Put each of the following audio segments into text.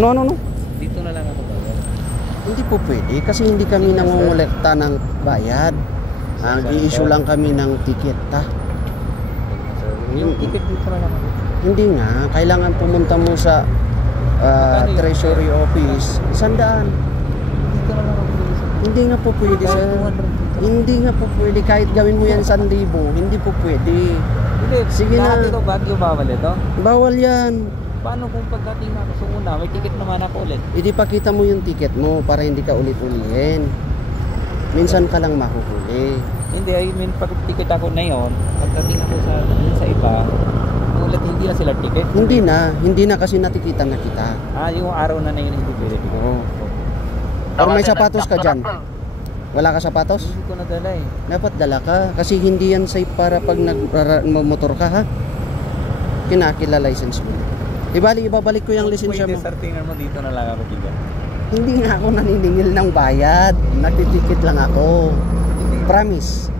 Ano? Dito na lang ako bayad. Hindi po pwede kasi hindi kami nangongolekta ng bayad. Ang i-issue lang kami ng ticket, ha? Yung ticket dito na lang ako. Hindi nga, kailangan pumunta mo sa Treasury Office. 100. Dito na lang ako. Hindi nga po pwede, sir. Hindi nga po pwede. Kahit gawin mo yan 1,000, hindi po pwede. Hindi, sige na. Ito, Baguio bawal ito? Bawal yan. Paano kung pagdating ako sa una, may ticket naman ako ulit? Hindi pakita mo yung ticket mo para hindi ka ulit-ulihin. Minsan ka lang mahuhuli. Hindi, I mean, pag ticket ako na yun, pagdating ako sa iba, ulit hindi na sila ticket? Hindi na kasi natikitan na kita. Yung araw na yun hindi pwede. Oo. Pero may sapatos ka dyan? Wala ka sapatos? Hindi ko nadala eh. Dapat dala ka kasi hindi yan safe para pag nagmotor ka, ha? Kinakila license mo. Ibali, ibabalik ko yung lisensya mo. Pwede, sir, tingnan mo dito na lang ako bigat. Hindi nga ako naniningil ng bayad. Nagtitikit lang ako. Promise.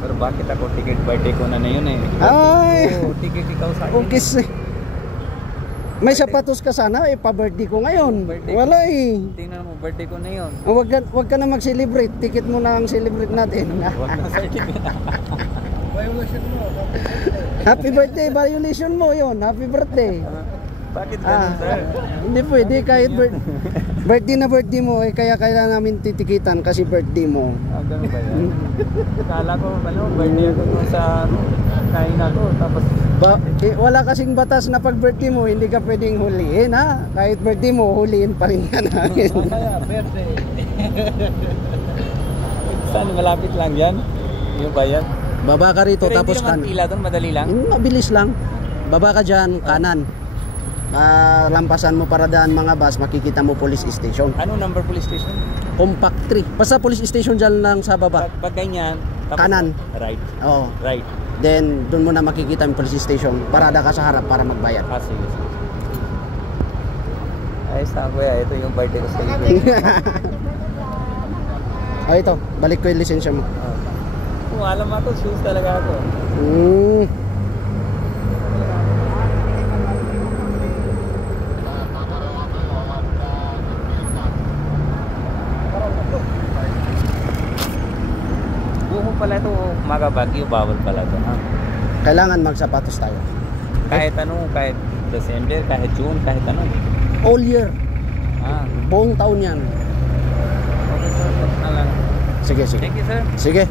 Sir, bakit ako ticket birthday ko na yun eh? Ay! Ticket ikaw sa akin. Okay. May sapatos ka sana, pa-birthday ko ngayon. Wala eh. Tingnan mo, birthday ko na yun. Wag ka na mag-celebrate. Ticket mo na ang celebrate natin. Wag na certificate. Violation mo. Happy birthday, violation mo yun. Happy birthday. Bakit ganun, sir? Hindi pwede kahit birthday mo kaya kailangan namin titikitan kasi birthday mo. Ganun ba yan? Kala ko, birthday ako sa kain ako, tapos wala kasing batas na pag birthday mo hindi ka pwedeng huliin, ha? Kahit birthday mo, huliin pa rin ka namin. Birthday. Saan, malapit lang yan? Yung bayan? Baba ka rito. Pero tapos hindi naman pila doon, madali lang? Mabilis lang. Baba ka dyan, kanan. Lampasan mo para daan mga bus, makikita mo police station. Ano number police station? Compact 3. Basta police station dyan lang sa baba. Pag ganyan, kanan. Right. Oo. Right. Then doon mo na makikita yung police station. Parada ka sa harap para magbayad. Sige. Ayos na kuya, ito yung birthday ko sa iyo. Ito, balik ko yung lisensya mo. Kung alam ako, shoes talaga ako. Buho pala ito, mga Baguio, bawal pala ito, ha? Kailangan magsapatos tayo. Kahit kahit December, kahit June, kahit ano. All year. Buong taon yan. Okay sir, na lang. Sige. Thank you sir. Sige.